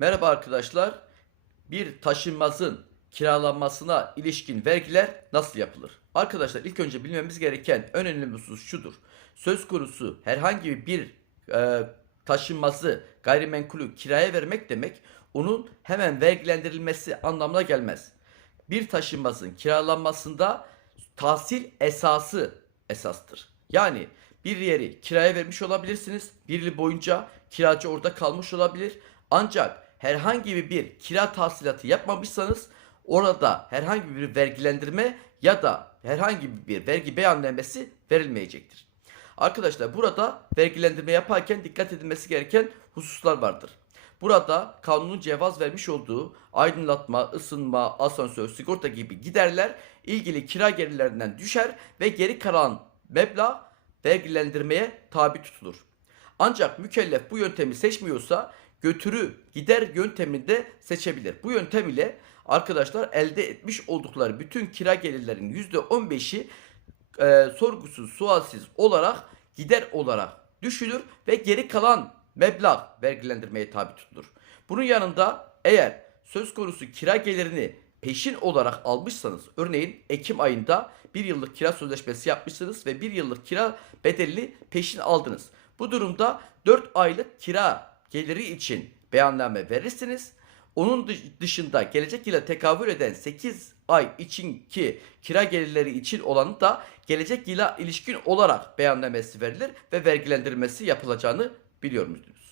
Merhaba arkadaşlar. Bir taşınmazın kiralanmasına ilişkin vergiler nasıl yapılır? Arkadaşlar ilk önce bilmemiz gereken önemli bir husus şudur. Söz konusu herhangi bir e, taşınmazı gayrimenkulü kiraya vermek demek onun hemen vergilendirilmesi anlamına gelmez. Bir taşınmazın kiralanmasında tahsil esası esastır. Yani bir yeri kiraya vermiş olabilirsiniz. Bir yıl boyunca kiracı orada kalmış olabilir. Ancak herhangi bir kira tahsilatı yapmamışsanız orada herhangi bir vergilendirme ya da herhangi bir vergi beyannamesi verilmeyecektir. Arkadaşlar burada vergilendirme yaparken dikkat edilmesi gereken hususlar vardır. Burada kanunun cevaz vermiş olduğu aydınlatma, ısınma, asansör, sigorta gibi giderler ilgili kira gelirlerinden düşer ve geri kalan meblağ vergilendirmeye tabi tutulur. Ancak mükellef bu yöntemi seçmiyorsa götürü gider yönteminde seçebilir. Bu yöntem ile arkadaşlar elde etmiş oldukları bütün kira gelirlerinin %15'i e, sorgusuz sualsiz olarak gider olarak düşülür ve geri kalan meblağ vergilendirmeye tabi tutulur. Bunun yanında eğer söz konusu kira gelirini peşin olarak almışsanız örneğin Ekim ayında bir yıllık kira sözleşmesi yapmışsınız ve bir yıllık kira bedelini peşin aldınız. Bu durumda 4 aylık kira geliri için beyanname verirsiniz. Onun dış- dışında gelecek yıla tekabül eden 8 ay içinki kira gelirleri için olanı da gelecek yıla ilişkin olarak beyannamesi verilir ve vergilendirmesi yapılacağını biliyor musunuz?